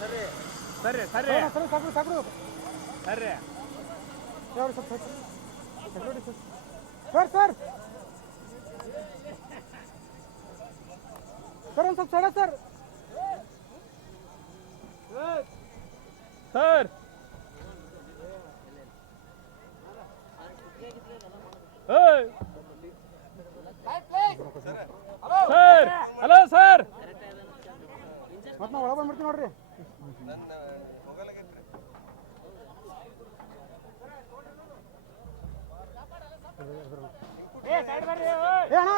ಸರ್ರಿ ಸರಿ ಸರಿ. ಸಾಕು ಸಾಕು ಸರಿ. ಸರ್ ಸ್ವಲ್ಪ ಸರ್. ಸರ್. Sir sir. ಒಂದು ಸ್ವಲ್ಪ ಸರ್. ಸರ್. ಏಯ್! ಸರ್. ಹಲೋ. ಸರ್ ಮತ್ತೆ ನಾವು ಒಳಗೆ ಬಂದ್ಬಿಡ್ತೀವಿ ನೋಡ್ರಿ. ಏ ಅಣ್ಣ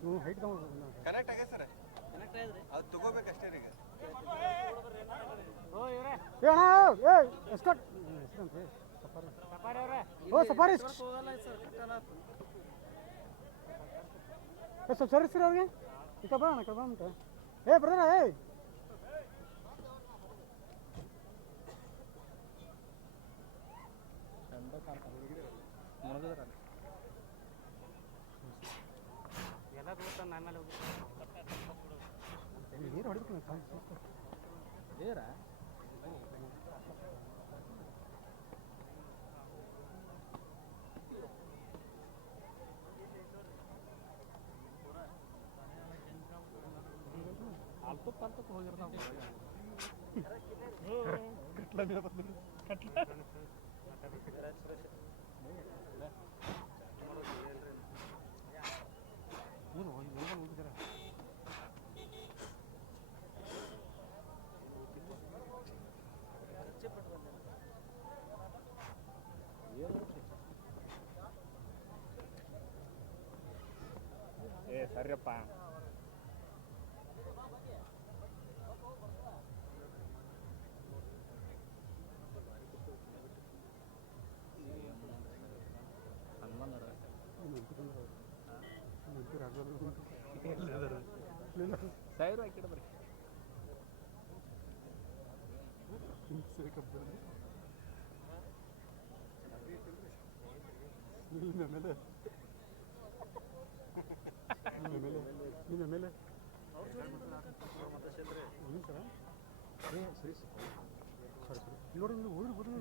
ಹ್ಞೂ ಹೈಟ್ ಕನೆಕ್ಟ್ ಆಗೈತೆ ಸರ್. ಅದು ತಗೋಬೇಕಷ್ಟೇ ಈಗ. ಏ ಅಣ್ಣ ಏ ಎಸ್ಕಟ್ ಓ ಸಫಾರಿ ಏ ಸ್ವಲ್ಪ ಸರಿ ಸರಿ ಅವ್ರಿಗೆ. ಈ ಕಡೆ ಬಾ ಅಣ್ಣ ಈ ಕಡೆ ಬಾ ಅಂತ ಏ ಬ್ರದರ ಏ ನೀರು ಹೊಡಿಬೇಕು ಅಲ್ಪ ಪಲ್ಪಕ್ಕೆ ಹೋಗಿರ್ತಾವ ಏ ಸರಿಯಪ್ಪ ಸಾವಿರ ಹಾಕಿಡಬ್ರಿ ನಿನ್ನ ಮೇಲೆ. ನಿನ್ನ ಮೇಲೆ. ನಿನ್ನ ಮೇಲೆ. ಸರ ಸರಿ. ನೋಡಿ ಹೋದ್ರೆ ಹೋಗೋದು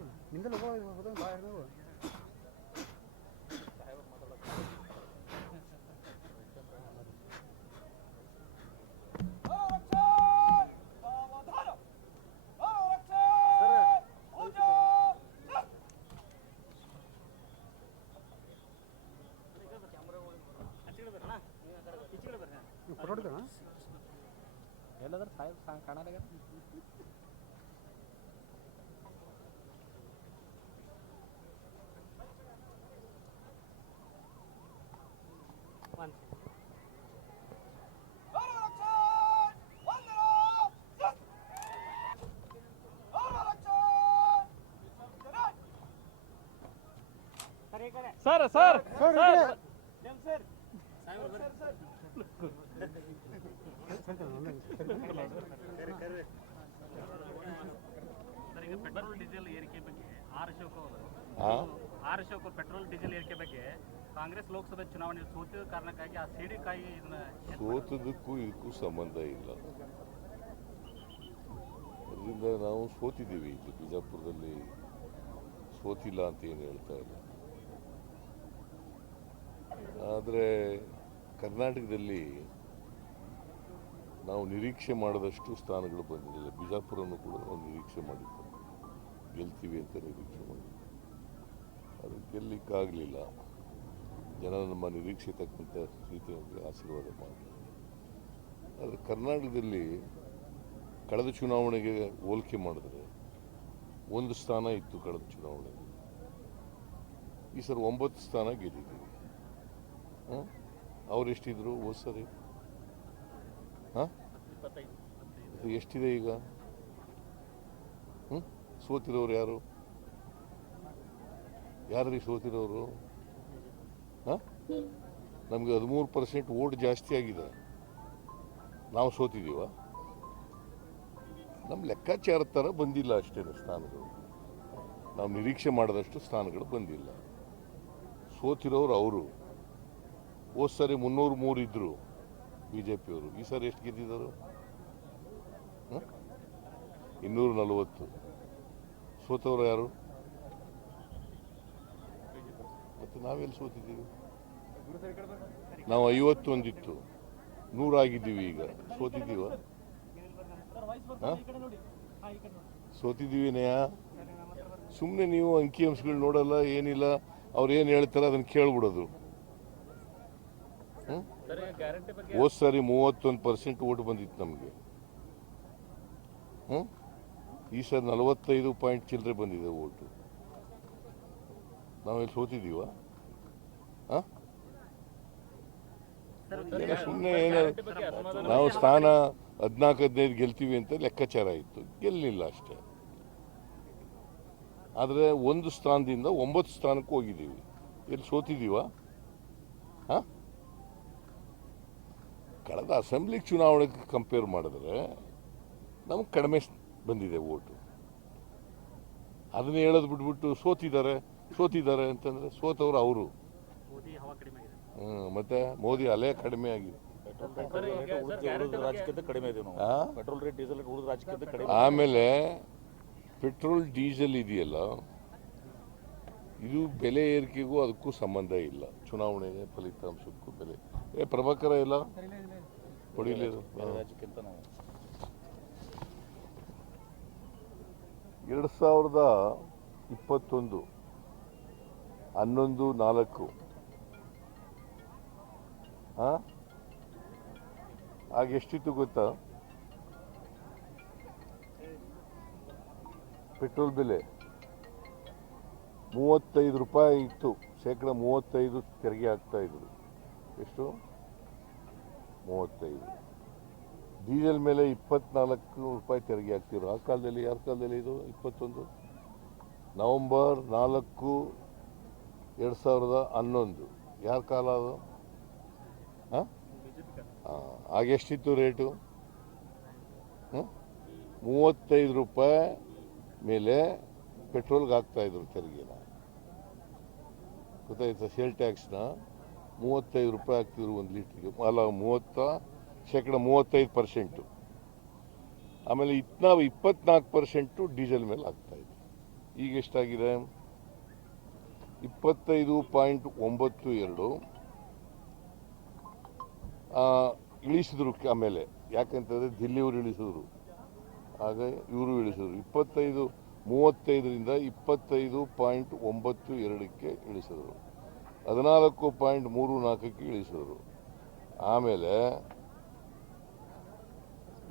ಫೋಟೋ ಹೊಡಿತಾರ ಎಲ್ಲಾದ್ರೂ ಸಾಹೇಬ್ ಸಾ ಕಾಣಲಾಗ ಸರ್ ಸರ್ ಸರ್, ಈ ಸರ್ ಕಡೆ. ಸರ್ ಈಗ ಪೆಟ್ರೋಲ್ ಡೀಸೆಲ್ ಏರಿಕೆ ಬಗ್ಗೆ ಆರ್ ಅಶೋಕ್ ಅವರು ಆರ್ ಅಶೋಕ್ ಪೆಟ್ರೋಲ್ ಡೀಸೆಲ್ ಏರಿಕೆ ಬಗ್ಗೆ ಕಾಂಗ್ರೆಸ್ ಲೋಕಸಭೆ ಚುನಾವಣೆ ಸೋತಿದ ಕಾರಣಕ್ಕಾಗಿ ಆ ಸಿಡಿಕಾಯಿ ಇದನ್ನ ಸೋತದಕ್ಕೂ ಇದಕ್ಕೂ ಸಂಬಂಧ ಇಲ್ಲ. ಅದರಿಂದ ನಾವು ಸೋತಿದ್ದೀವಿ ಇಲ್ಲಿ ಬಿಜಾಪುರದಲ್ಲಿ. ಸೋತಿಲ್ಲ ಅಂತ ಏನು ಹೇಳ್ತಾ ಇಲ್ಲ. ಆದರೆ ಕರ್ನಾಟಕದಲ್ಲಿ ನಾವು ನಿರೀಕ್ಷೆ ಮಾಡದಷ್ಟು ಸ್ಥಾನಗಳು ಬಂದಿರಲಿಲ್ಲ. ಬಿಜಾಪುರನ್ನು ಕೂಡ ನಾವು ನಿರೀಕ್ಷೆ ಮಾಡಿದ್ದು ಗೆಲ್ತೀವಿ ಅಂತ ನಿರೀಕ್ಷೆ ಮಾಡಿದ್ದು ಅದು ಗೆಲ್ಲಿಕ್ಕಾಗಲಿಲ್ಲ. ಜನ ನಮ್ಮ ನಿರೀಕ್ಷೆ ತಕ್ಕಂಥ ರೀತಿಯಲ್ಲಿ ಆಶೀರ್ವಾದ ಮಾಡಿ ಆದರೆ ಕರ್ನಾಟಕದಲ್ಲಿ ಕಳೆದ ಚುನಾವಣೆಗೆ ಹೋಲಿಕೆ ಮಾಡಿದ್ರೆ ಒಂದು ಸ್ಥಾನ ಇತ್ತು ಕಳೆದ ಚುನಾವಣೆಗೆ. ಈ ಸರ್ ಒಂಬತ್ತು ಸ್ಥಾನ ಗೆದ್ದಿದ್ದೀವಿ. ಅವರೆಷ್ಟಿದ್ರು ಹೋದ್ ಸರಿ ಹಾಂ? ಎಷ್ಟಿದೆ ಈಗ? ಹ್ಞೂ ಸೋತಿರೋರು ಯಾರು? ಯಾರಿಗೆ ಸೋತಿರೋರು? ಹಾಂ? ನಮಗೆ ಹದಿಮೂರು ಪರ್ಸೆಂಟ್ ಓಟ್ ಜಾಸ್ತಿ ಆಗಿದೆ. ನಾವು ಸೋತಿದ್ದೀವ ನಮ್ಮ ಲೆಕ್ಕಾಚಾರ ಥರ ಬಂದಿಲ್ಲ ಅಷ್ಟೇ ಸ್ಥಾನಗಳು. ನಾವು ನಿರೀಕ್ಷೆ ಮಾಡಿದಷ್ಟು ಸ್ಥಾನಗಳು ಬಂದಿಲ್ಲ. ಸೋತಿರೋರು ಅವರು. ಹೋದ್ ಸರಿ ಮುನ್ನೂರು ಮೂರು ಇದ್ದರು ಬಿ ಜೆ ಪಿಯವರು ಈ ಸರಿ ಎಷ್ಟು ಗೆದ್ದಿದ್ದರು? ಇನ್ನೂರ ನಲವತ್ತು. ಸೋತವರು ಯಾರು? ಮತ್ತು ನಾವೆಲ್ಲಿ ಸೋತಿದ್ದೀವಿ? ನಾವು ಐವತ್ತೊಂದಿತ್ತು ನೂರಾಗಿದ್ದೀವಿ ಈಗ. ಸೋತಿದ್ದೀವ? ಸೋತಿದ್ದೀವಿ ನಯ ಸುಮ್ಮನೆ ನೀವು ಅಂಕಿ ಅಂಶಗಳು ನೋಡಲ್ಲ, ಏನಿಲ್ಲ. ಅವ್ರು ಏನು ಹೇಳ್ತಾರೆ ಅದನ್ನು ಕೇಳ್ಬಿಡೋದು ಹ್ಞೂ ಸರ್ ಈಗ ಗ್ಯಾರಂಟಿ ಬಗ್ಗೆ ಹೋದ್ ಸಾರಿ ಮೂವತ್ತೊಂದು ಪರ್ಸೆಂಟ್ ಓಟ್ ಬಂದಿತ್ತು ನಮಗೆ. ಹ್ಞೂ ಈ ಸರಿ ನಲವತ್ತೈದು ಪಾಯಿಂಟ್ ಚಿಲ್ಲರೆ ಬಂದಿದೆ ಓಟು. ನಾವೆಲ್ಲಿ ಸೋತಿದ್ದೀವ? ಹಾಂ? ಸುಮ್ಮನೆ ಏನಾದ್ರು ನಾವು ಸ್ಥಾನ ಹದಿನಾಲ್ಕು, ಹದಿನೈದು ಗೆಲ್ತೀವಿ ಅಂತ ಲೆಕ್ಕಾಚಾರ ಇತ್ತು. ಗೆಲ್ಲಿಲ್ಲ ಅಷ್ಟೇ. ಆದರೆ ಒಂದು ಸ್ಥಾನದಿಂದ ಒಂಬತ್ತು ಸ್ಥಾನಕ್ಕೆ ಹೋಗಿದ್ದೀವಿ. ಎಲ್ಲಿ ಸೋತಿದ್ದೀವ? ಹಾಂ? ಕಳೆದ ಅಸೆಂಬ್ಲಿ ಚುನಾವಣೆಗೆ ಕಂಪೇರ್ ಮಾಡಿದ್ರೆ ನಮಗೆ ಕಡಿಮೆ ಬಂದಿದೆ ಓಟು ಅದನ್ನೇ ಹೇಳೋದು ಬಿಟ್ಬಿಟ್ಟು ಸೋತಿದ್ದಾರೆ ಸೋತಿದ್ದಾರೆ ಅಂತಂದರೆ ಸೋತವ್ರು ಅವರು. ಮೋದಿ ಹವಾ ಕಡಿಮೆ ಆಗಿದೆ. ಹ್ಮ್, ಮತ್ತೆ ಮೋದಿ ಅಲೆ ಕಡಿಮೆ ಆಗಿದೆ. ಸರ್ ಈಗ ಸರ್ ಗ್ಯಾರಂಟಿ ಬಗ್ಗೆ ರಾಜಕೀಯದ ಕಡಿಮೆ ಇದೆ ನಾವು. ಆ? ಪೆಟ್ರೋಲ್ ರೇಟ್ ಡೀಸೆಲ್ ರೇಟ್ ರಾಜಕೀಯದ ಕಡಿಮೆ ಆಮೇಲೆ ಪೆಟ್ರೋಲ್ ಡೀಸೆಲ್ ಇದೆಯಲ್ಲ ಇದು ಬೆಲೆ ಏರಿಕೆಗೂ ಅದಕ್ಕೂ ಸಂಬಂಧ ಇಲ್ಲ. ಚುನಾವಣೆ ಫಲಿತಾಂಶಕ್ಕೂ ಬೆಲೆ. ಏ ಪ್ರಭಾಕರ ಇಲ್ಲ? ಎರಡು ಸಾವಿರದ ಇಪ್ಪತ್ತೊಂದು ಹನ್ನೊಂದು ನಾಲ್ಕು? ಆಗ ಎಷ್ಟಿತ್ತು ಗೊತ್ತಾ? ಪೆಟ್ರೋಲ್ ಬೆಲೆ. ಮೂವತ್ತೈದು ರೂಪಾಯಿ ಇತ್ತು. ಶೇಕಡ ಮೂವತ್ತೈದು ತೆರಿಗೆ ಆಗ್ತಾ ಇದ್ರು. ಎಷ್ಟು? ಮೂವತ್ತೈದು. ಡೀಸೆಲ್ ಮೇಲೆ ಇಪ್ಪತ್ನಾಲ್ಕು ರೂಪಾಯಿ ತೆರಿಗೆ ಹಾಕ್ತಿದ್ರು. ಆ ಕಾಲದಲ್ಲಿ, ಯಾರ ಕಾಲದಲ್ಲಿ ಇದು? ಇಪ್ಪತ್ತೊಂದು? ನವಂಬರ್ ನಾಲ್ಕು ಎರಡು ಸಾವಿರದ ಹನ್ನೊಂದು. ಯಾರ ಕಾಲ ಅದು? ಹಾಂ? ಎಷ್ಟಿತ್ತು ರೇಟು? ಮೂವತ್ತೈದು ರೂಪಾಯಿ ಮೇಲೆ ಪೆಟ್ರೋಲ್ಗೆ ಹಾಕ್ತಾಯಿದ್ರು ತೆರಿಗೆನ. ಗೊತ್ತಾಯ್ತಾ, ಸೇಲ್ ಟ್ಯಾಕ್ಸ್ನ? ಮೂವತ್ತೈದು ರೂಪಾಯಿ ಆಗ್ತಿದ್ರು ಒಂದು ಲೀಟ್ರಿಗೆ. ಅಲ್ಲ, ಮೂವತ್ತ, ಶೇಕಡ ಮೂವತ್ತೈದು ಪರ್ಸೆಂಟು. ಆಮೇಲೆ ಇತ್ನಾ ಇಪ್ಪತ್ನಾಲ್ಕು ಪರ್ಸೆಂಟು ಡೀಸೆಲ್ ಮೇಲೆ ಹಾಕ್ತಾಯಿದ್ವಿ ಈಗ ಎಷ್ಟಾಗಿದೆ? ಇಪ್ಪತ್ತೈದು ಪಾಯಿಂಟ್ ಒಂಬತ್ತು ಎರಡು. ಇಳಿಸಿದ್ರು ಆಮೇಲೆ. ಯಾಕಂತಂದರೆ ದಿಲ್ಲಿಯವರು ಇಳಿಸಿದ್ರು. ಆಗ ಇವರು ಇಳಿಸಿದ್ರು. ಇಪ್ಪತ್ತೈದು, ಮೂವತ್ತೈದರಿಂದ ಇಪ್ಪತ್ತೈದು ಪಾಯಿಂಟ್ ಒಂಬತ್ತು ಎರಡಕ್ಕೆ ಇಳಿಸಿದ್ರು. ಹದಿನಾಲ್ಕು ಪಾಯಿಂಟ್ ಮೂರು ನಾಲ್ಕಕ್ಕೆ ಇಳಿಸಿದ್ರು ಆಮೇಲೆ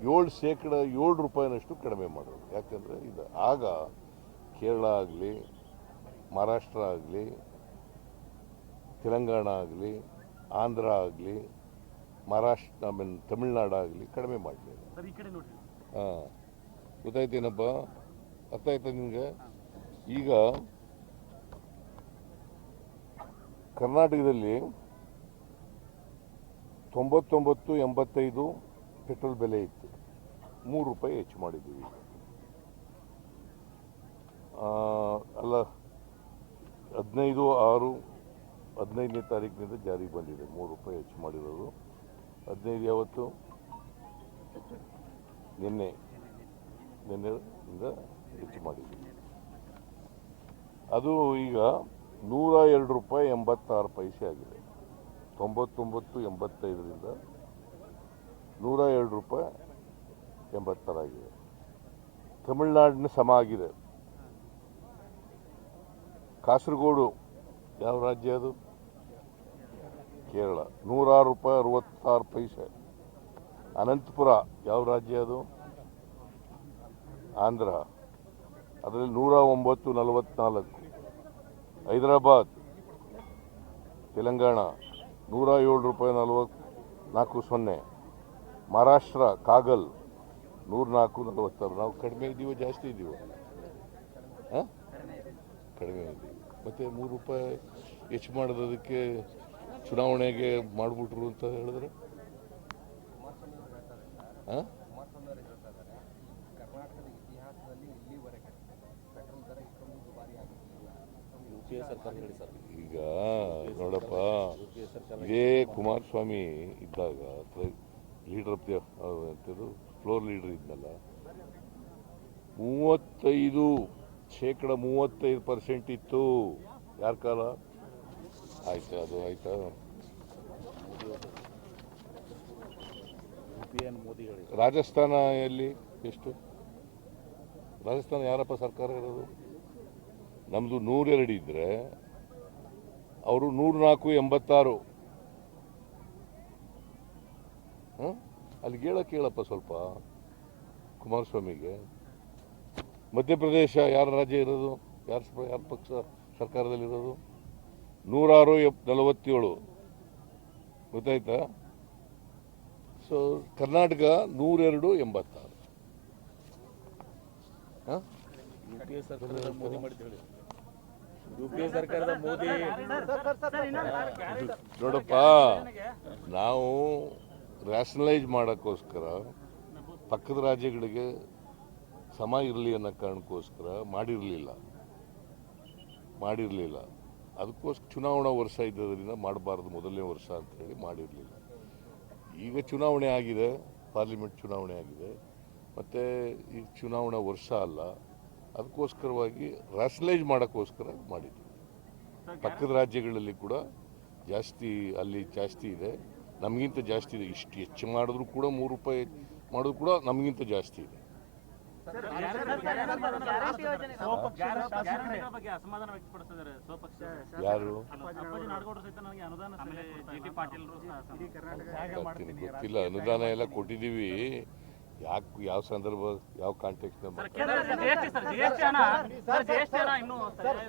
ಏಳು ಶೇಕಡ ಏಳು ರೂಪಾಯಿನಷ್ಟು ಕಡಿಮೆ ಮಾಡೋದು ಯಾಕಂದರೆ ಇದು ಆಗ ಕೇರಳ ಆಗಲಿ ಮಹಾರಾಷ್ಟ್ರ ಆಗಲಿ ತೆಲಂಗಾಣ ಆಗಲಿ ಆಂಧ್ರ ಆಗಲಿ ಮಹಾರಾಷ್ಟ್ರ ಮೀನ್ ತಮಿಳ್ನಾಡು ಆಗಲಿ ಕಡಿಮೆ ಮಾಡಲಿಲ್ಲ. ನೋಡ್ರಿ ಹಾಂ. ಗೊತ್ತಾಯ್ತೇನಪ್ಪ? ಅರ್ಥ ಆಯ್ತಾ ನಿಮಗೆ? ಈಗ ಕರ್ನಾಟಕದಲ್ಲಿ ತೊಂಬತ್ತೊಂಬತ್ತು, ಎಂಬತ್ತೈದು ಪೆಟ್ರೋಲ್ ಬೆಲೆ ಇತ್ತು. ಮೂರು ರೂಪಾಯಿ ಹೆಚ್ಚು ಮಾಡಿದ್ದೀವಿ. ಅಲ್ಲ, ಹದಿನೈದು, ಆರು, ಹದಿನೈದನೇ ತಾರೀಕಿನಿಂದ ಜಾರಿಗೆ ಬಂದಿದೆ. ಮೂರು ರೂಪಾಯಿ ಹೆಚ್ಚು ಮಾಡಿರೋದು. ಹದಿನೈದು ಯಾವತ್ತು? ನಿನ್ನೆ. ನಿನ್ನೆಯಿಂದ ಹೆಚ್ಚು ಮಾಡಿದ್ದೀವಿ. ಅದು ಈಗ ನೂರ ಎರಡು ರೂಪಾಯಿ ಎಂಬತ್ತಾರು ಪೈಸೆ ಆಗಿದೆ. ತೊಂಬತ್ತೊಂಬತ್ತು, ಎಂಬತ್ತೈದರಿಂದ ನೂರ ಎರಡು ರೂಪಾಯಿ ಎಂಬತ್ತಾರಾಗಿದೆ ತಮಿಳುನಾಡಿನ ಸಮ ಆಗಿದೆ. ಕಾಸರಗೋಡು ಯಾವ ರಾಜ್ಯ ಅದು? ಕೇರಳ. ನೂರಾರು ರೂಪಾಯಿ ಅರವತ್ತಾರು ಪೈಸೆ. ಅನಂತಪುರ ಯಾವ ರಾಜ್ಯ ಅದು? ಆಂಧ್ರ. ಅದರಲ್ಲಿ ನೂರ ಒಂಬತ್ತು ನಲವತ್ನಾಲ್ಕು. ಹೈದರಾಬಾದ್, ತೆಲಂಗಾಣ, ನೂರ ಏಳು ರೂಪಾಯಿ ನಲವತ್ತು ನಾಲ್ಕು ಸೊನ್ನೆ, ಮಹಾರಾಷ್ಟ್ರ, ಕಾಗಲ್, ನೂರ ನಾಲ್ಕು ನಲವತ್ತಾರು ನಾವು ಕಡಿಮೆ ಇದ್ದೀವೋ ಜಾಸ್ತಿ ಇದ್ದೀವೋ ಹಾಂ? ಕಡಿಮೆ ಇದ್ದೀವಿ ಮತ್ತು ಮೂರು ರೂಪಾಯಿ ಹೆಚ್ಚು ಮಾಡೋದಕ್ಕೆ ಚುನಾವಣೆಗೆ ಮಾಡಿಬಿಟ್ರು ಅಂತ ಹೇಳಿದ್ರೆ? ಹಾಂ? ಈಗ ನೋಡಪ್ಪ ಇದೇ ಕುಮಾರಸ್ವಾಮಿ ಇದ್ದಾಗ leader of the floor leader ಇದ್ನಲ್ಲ ಮೂವತ್ತೈದು ಶೇಕಡ ಮೂವತ್ತೈದು ಪರ್ಸೆಂಟ್ ಇತ್ತು. ಯಾರ ಕಾಲ? ಆಯ್ತಾ ಅದು ಆಯ್ತಾ? ರಾಜಸ್ಥಾನ ಎಲ್ಲಿ? ಎಷ್ಟು? ರಾಜಸ್ಥಾನ ಯಾರಪ್ಪ ಸರ್ಕಾರ ಇರೋದು ನಮ್ಮದು ನೂರೆರಡು ಇದ್ದರೆ ಅವರು ನೂರು ನಾಲ್ಕು ಎಂಬತ್ತಾರು. ಅಲ್ಲಿ ಹೇಳಕ್ಕೆ ಹೇಳಪ್ಪ ಸ್ವಲ್ಪ, ಕುಮಾರಸ್ವಾಮಿಗೆ. ಮಧ್ಯಪ್ರದೇಶ ಯಾರ ರಾಜ್ಯ ಇರೋದು? ಯಾರ ಯಾರ ಪಕ್ಷ ಸರ್ಕಾರದಲ್ಲಿರೋದು? ನೂರಾರು ಎಪ್, ನಲವತ್ತೇಳು. ಗೊತ್ತಾಯ್ತಾ? ಸೊ ಕರ್ನಾಟಕ ನೂರೆರಡು ಎಂಬತ್ತಾರು. ಹ? ಯು ಪಿ ಎ ಸರ್ಕಾರದ ಮೋದಿ. ಮಾಡಿದ್ದು ಹೇಳಿ ಯು ಪಿ ಎ ಸರ್ಕಾರದ ಮೋದಿ ನೋಡಪ್ಪ, ನಾವು ರ್ಯಾಷನಲೈಸ್ ಮಾಡೋಕ್ಕೋಸ್ಕರ, ಪಕ್ಕದ ರಾಜ್ಯಗಳಿಗೆ ಸಮ ಇರಲಿ ಅನ್ನೋ ಕಾರಣಕ್ಕೋಸ್ಕರ ಮಾಡಿರಲಿಲ್ಲ. ಮಾಡಿರಲಿಲ್ಲ. ಅದಕ್ಕೋಸ್ಕರ ಚುನಾವಣಾ ವರ್ಷ ಇದ್ದದರಿಂದ ಮಾಡಬಾರ್ದು, ಮೊದಲನೇ ವರ್ಷ ಅಂತೇಳಿ ಮಾಡಿರಲಿಲ್ಲ. ಈಗ ಚುನಾವಣೆ ಆಗಿದೆ, ಪಾರ್ಲಿಮೆಂಟ್ ಚುನಾವಣೆ ಆಗಿದೆ. ಮತ್ತು ಈಗ ಚುನಾವಣಾ ವರ್ಷ ಅಲ್ಲ. ಅದಕ್ಕೋಸ್ಕರವಾಗಿ ರ್ಯಾಷನಲೈಸ್ ಮಾಡೋಕ್ಕೋಸ್ಕರ ಮಾಡಿದ್ವಿ. ಪಕ್ಕದ ರಾಜ್ಯಗಳಲ್ಲಿ ಕೂಡ ಜಾಸ್ತಿ ಅಲ್ಲಿ ಜಾಸ್ತಿ ಇದೆ. ನಮಗಿಂತ ಜಾಸ್ತಿ ಇದೆ. ಇಷ್ಟು ಹೆಚ್ಚು ಮಾಡಿದ್ರು ಕೂಡ ಮೂರು ರೂಪಾಯಿ ಮಾಡಿದ್ರು ಕೂಡ ನಮಗಿಂತ ಜಾಸ್ತಿ ಇದೆ. ಯಾರು? ಗೊತ್ತಿಲ್ಲ. ಅನುದಾನ ಎಲ್ಲ ಕೊಟ್ಟಿದ್ದೀವಿ. ಯಾಕೆ ಯಾವ ಸಂದರ್ಭ ಯಾವ ಕಾಂಟೆಕ್ಸ್ಟ್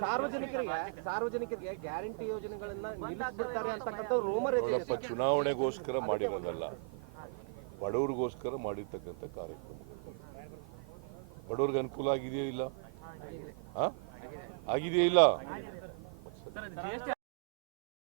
ಸಾರ್ವಜನಿಕರಿಗೆ ಸಾರ್ವಜನಿಕರಿಗೆ ಗ್ಯಾರಂಟಿ ಯೋಜನೆಗಳನ್ನ ನಿಲ್ಲಿಸ್ಬಿಡ್ತಾರೆ ಅಂತಕ್ಕಂಥ ರೂಮರ್ ಇದೆ ನೋಡಪ್ಪ ಚುನಾವಣೆಗೋಸ್ಕರ ಮಾಡಿರೋದಲ್ಲ. ಬಡವ್ರಿಗೋಸ್ಕರ ಮಾಡಿರ್ತಕ್ಕಂಥ ಕಾರ್ಯಕ್ರಮಗಳು ಬಡವ್ರಿಗೆ ಅನುಕೂಲ ಆಗಿದೆಯೋ ಇಲ್ಲ? ಹಾಂ ಆಗಿದೆಯೋ ಇಲ್ಲ?